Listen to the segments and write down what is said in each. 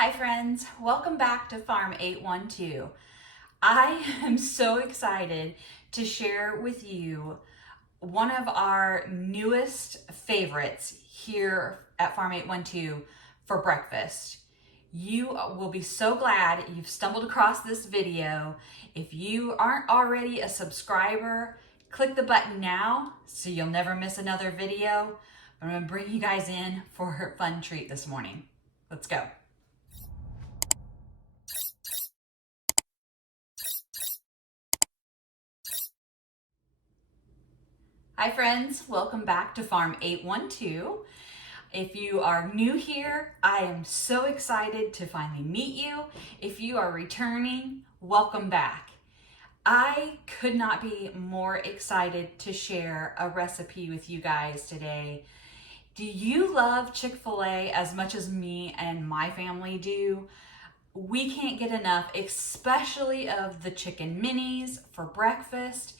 Hi friends, welcome back to Farm 812. I am so excited to share with you one of our newest favorites here at Farm 812 for breakfast. You will be so glad you've stumbled across this video. If you aren't already a subscriber, click the button now so you'll never miss another video. I'm gonna bring you guys in for a fun treat this morning. Let's go. Hi friends, welcome back to Farm 812. If you are new here, I am so excited to finally meet you. If you are returning, welcome back. I could not be more excited to share a recipe with you guys today. Do you love Chick-fil-A as much as me and my family do? We can't get enough, especially of the chicken minis for breakfast.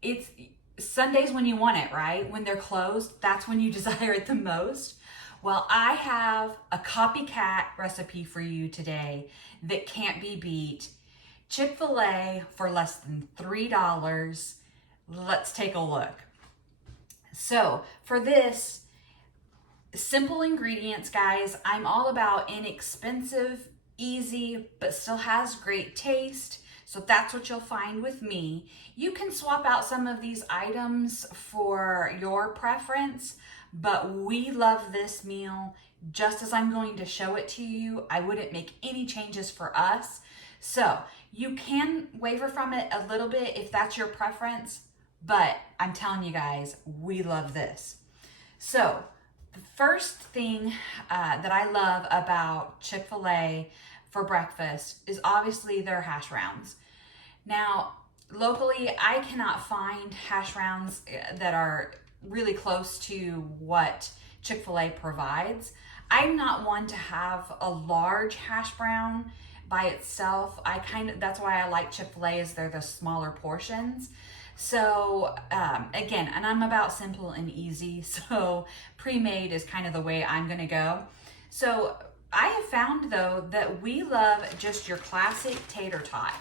It's Sundays when you want it, right? When they're closed, that's when you desire it the most. Well, I have a copycat recipe for you today that can't be beat. Chick-fil-A for less than $3. Let's take a look. So for this, simple ingredients, guys. I'm all about inexpensive, easy, but still has great taste. So that's what you'll find with me. You can swap out some of these items for your preference, but we love this meal just as I'm going to show it to you. I wouldn't make any changes for us. So you can waver from it a little bit if that's your preference, but I'm telling you guys, we love this. So the first thing that I love about Chick-fil-A for breakfast is obviously their hash browns. Now, locally, I cannot find hash browns that are really close to what Chick-fil-A provides. I'm not one to have a large hash brown by itself. That's why I like Chick-fil-A, is they're the smaller portions. So again, and I'm about simple and easy, so pre-made is kind of the way I'm gonna go. So I have found though that we love just your classic tater tot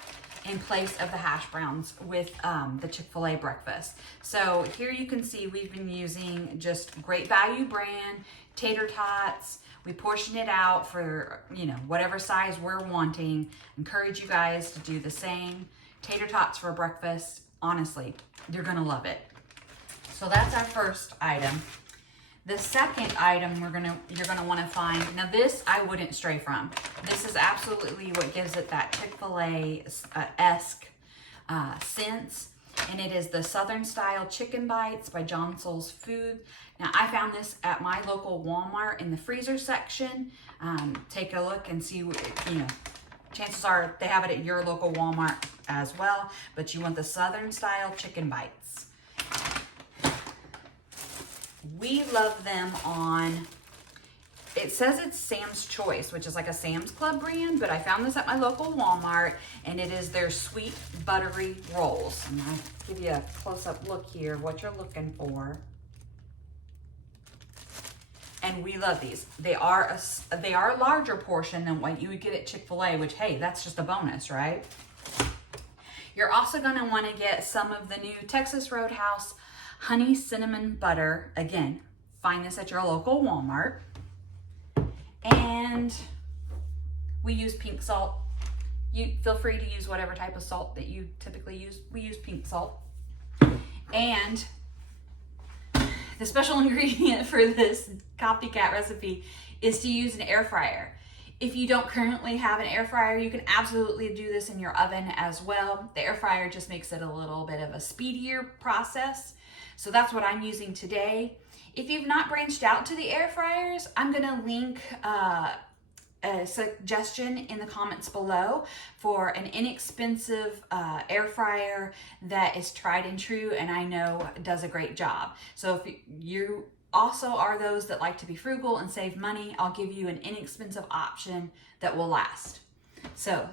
in place of the hash browns with the Chick-fil-A breakfast. So here you can see we've been using just Great Value brand tater tots. We portion it out for, whatever size we're wanting. Encourage you guys to do the same. Tater tots for breakfast, honestly, you're gonna love it. So that's our first item. The second item you're gonna wanna find, now this I wouldn't stray from. This is absolutely what gives it that Chick-fil-A-esque sense, and it is the Southern Style Chicken Bites by John Soul's Food. Now I found this at my local Walmart in the freezer section. Take a look and see, chances are they have it at your local Walmart as well, but you want the Southern Style Chicken Bites. We love them on, it says it's Sam's Choice, which is like a Sam's Club brand, but I found this at my local Walmart, and it is their sweet buttery rolls. And I'll give you a close-up look here of what you're looking for. And we love these. They are a larger portion than what you would get at Chick-fil-A, which, hey, that's just a bonus, right? You're also gonna wanna get some of the new Texas Roadhouse honey cinnamon butter. Again, find this at your local Walmart. And we use pink salt. You feel free to use whatever type of salt that you typically use. We use pink salt. And the special ingredient for this copycat recipe is to use an air fryer. If you don't currently have an air fryer, you can absolutely do this in your oven as well. The air fryer just makes it a little bit of a speedier process. So that's what I'm using today. If you've not branched out to the air fryers, I'm gonna link a suggestion in the comments below for an inexpensive air fryer that is tried and true and I know does a great job. So if you also are those that like to be frugal and save money, I'll give you an inexpensive option that will last. So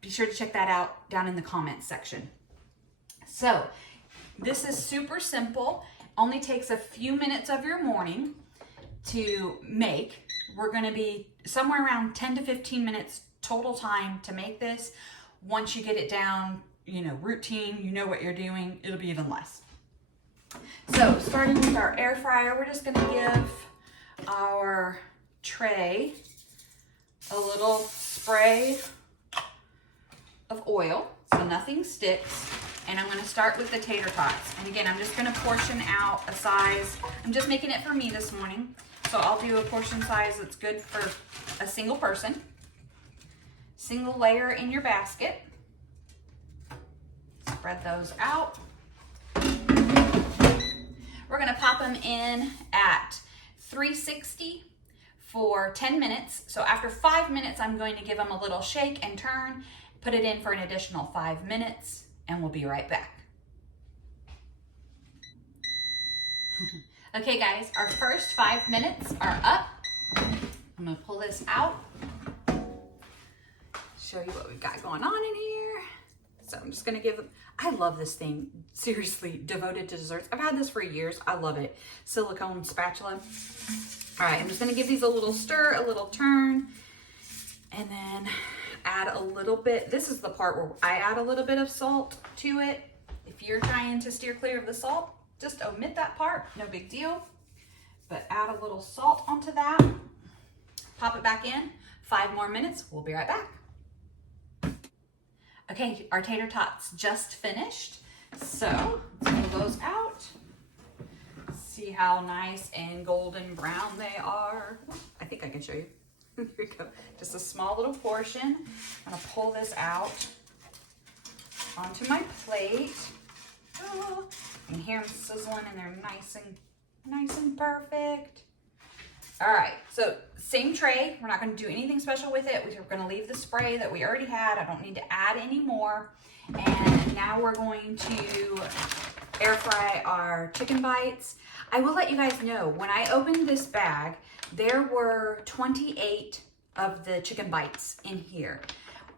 be sure to check that out down in the comments section. So this is super simple, only takes a few minutes of your morning to make. We're gonna be somewhere around 10 to 15 minutes total time to make this. Once you get it down, you know, routine, you know what you're doing, it'll be even less. So starting with our air fryer, we're just gonna give our tray a little spray of oil so nothing sticks. And I'm gonna start with the tater tots. And again, I'm just gonna portion out a size. I'm just making it for me this morning. So I'll do a portion size that's good for a single person. Single layer in your basket. Spread those out. We're gonna pop them in at 360 for 10 minutes. So after 5 minutes, I'm going to give them a little shake and turn, put it in for an additional 5 minutes, and we'll be right back. Okay guys, our first 5 minutes are up. I'm gonna pull this out, show you what we've got going on in here. So I'm just gonna give them, I love this thing, seriously, devoted to desserts. I've had this for years, I love it. Silicone spatula. All right, I'm just gonna give these a little stir, a little turn, and then add a little bit, this is the part where I add a little bit of salt to it. If you're trying to steer clear of the salt, just omit that part, no big deal. But add a little salt onto that, pop it back in, 5 more minutes, we'll be right back. Okay, our tater tots just finished. So let's pull those out. See how nice and golden brown they are. I think I can show you. Here we go. Just a small little portion. I'm gonna pull this out onto my plate. Oh, you can hear them sizzling and they're nice and perfect. All right, so same tray. We're not gonna do anything special with it. We're gonna leave the spray that we already had. I don't need to add any more. And now we're going to air fry our chicken bites. I will let you guys know, when I opened this bag, there were 28 of the chicken bites in here.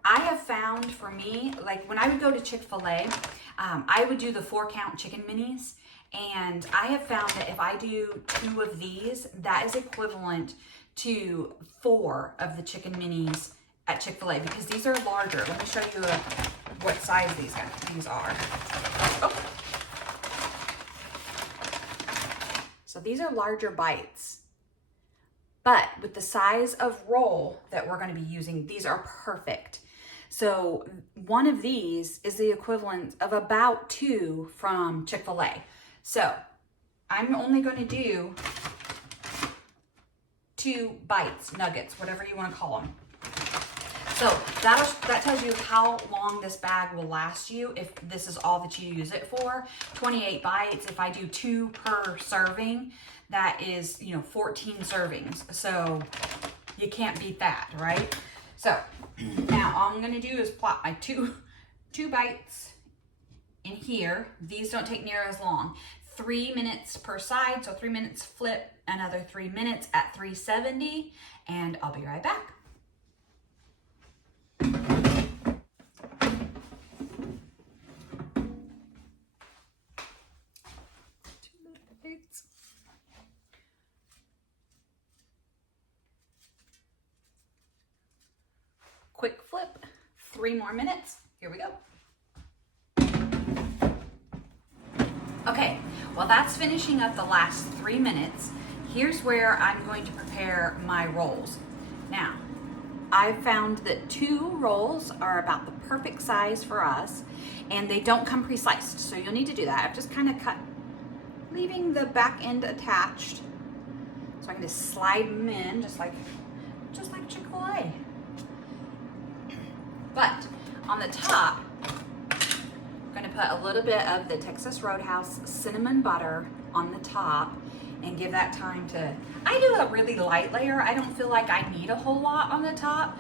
I have found for me, like when I would go to Chick-fil-A, I would do the 4-count chicken minis. And I have found that if I do 2 of these, that is equivalent to 4 of the chicken minis at Chick-fil-A because these are larger. Let me show you what size these are. Oh. So these are larger bites. But with the size of roll that we're gonna be using, these are perfect. So one of these is the equivalent of about 2 from Chick-fil-A. So I'm only gonna do 2 bites, nuggets, whatever you wanna call them. So that tells you how long this bag will last you if this is all that you use it for. 28 bites, if I do 2 per serving, that is, 14 servings. So you can't beat that, right? So now all I'm gonna do is plop my two bites in here. These don't take near as long. 3 minutes per side, so 3 minutes flip, another 3 minutes at 370, and I'll be right back. Quick flip, 3 more minutes. Here we go. Okay, well that's finishing up the last 3 minutes. Here's where I'm going to prepare my rolls. Now, I've found that 2 rolls are about the perfect size for us, and they don't come pre-sliced, so you'll need to do that. I've just kind of cut, leaving the back end attached, so I can just slide them in, just like Chick-fil-A. But on the top, I'm gonna put a little bit of the Texas Roadhouse cinnamon butter on the top and give that time to, I do a really light layer. I don't feel like I need a whole lot on the top.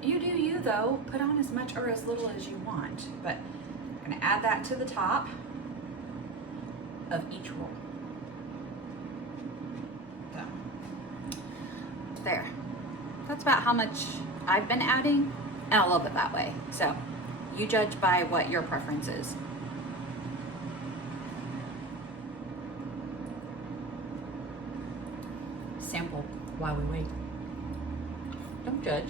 You do you though, put on as much or as little as you want. But I'm gonna add that to the top of each roll. So, there. That's about how much I've been adding. And I love it that way. So you judge by what your preference is. Sample while we wait. Don't judge.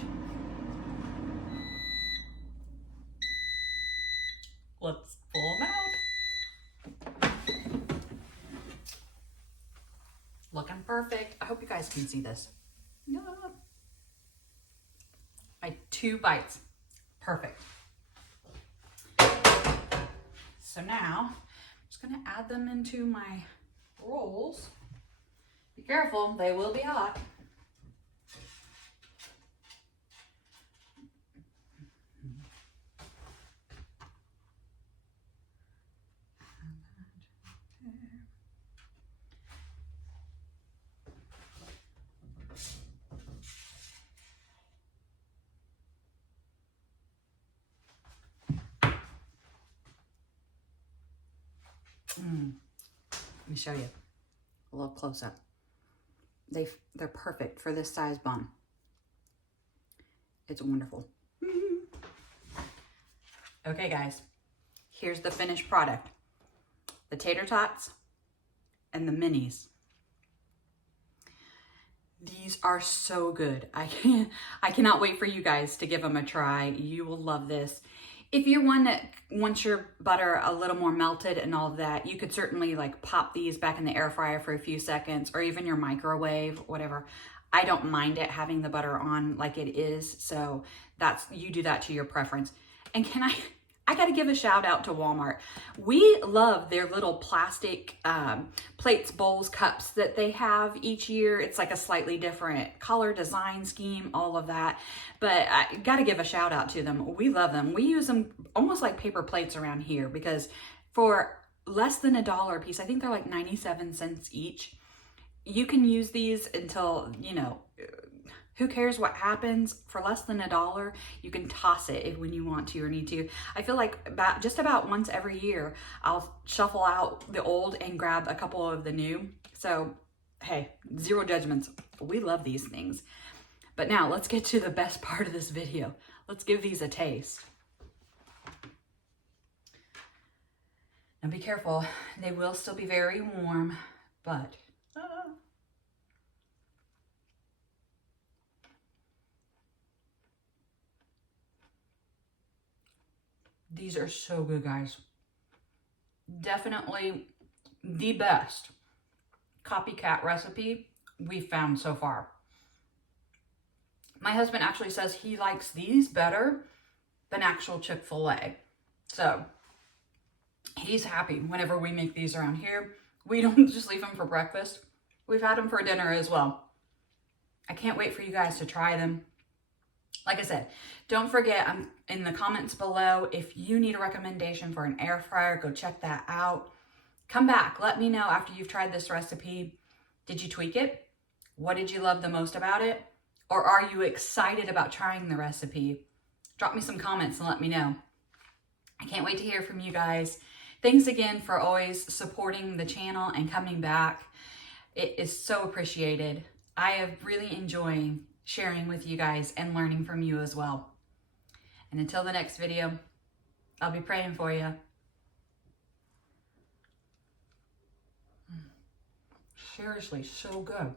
Let's pull them out. Looking perfect. I hope you guys can see this. Yeah. My 2 bites. Perfect. So now, I'm just gonna add them into my rolls. Be careful, they will be hot. Let me show you a little close up. They're perfect for this size bun. It's wonderful. Okay, guys, here's the finished product. The tater tots and the minis. These are so good. I cannot wait for you guys to give them a try. You will love this. If you're one that wants your butter a little more melted and all of that, you could certainly like pop these back in the air fryer for a few seconds, or even your microwave, whatever. I don't mind it having the butter on like it is. So you do that to your preference. And I got to give a shout out to Walmart. We love their little plastic plates, bowls, cups that they have each year. It's like a slightly different color, design scheme, all of that. But I got to give a shout out to them. We love them. We use them almost like paper plates around here because for less than $1 a piece, I think they're like 97 cents each. You can use these until, you know, who cares what happens? For less than $1, you can toss it when you want to or need to. I feel like just about once every year, I'll shuffle out the old and grab a couple of the new. So, hey, zero judgments. We love these things. But now let's get to the best part of this video. Let's give these a taste. Now be careful. They will still be very warm, but... These are so good, guys. Definitely the best copycat recipe we've found so far. My husband actually says he likes these better than actual Chick-fil-A. So he's happy whenever we make these around here. We don't just leave them for breakfast. We've had them for dinner as well. I can't wait for you guys to try them. Like I said, don't forget, I'm in the comments below. If you need a recommendation for an air fryer, go check that out. Come back. Let me know after you've tried this recipe. Did you tweak it? What did you love the most about it? Or are you excited about trying the recipe? Drop me some comments and let me know. I can't wait to hear from you guys. Thanks again for always supporting the channel and coming back. It is so appreciated. I am really enjoying sharing with you guys and learning from you as well. And until the next video, I'll be praying for you. Seriously, so good.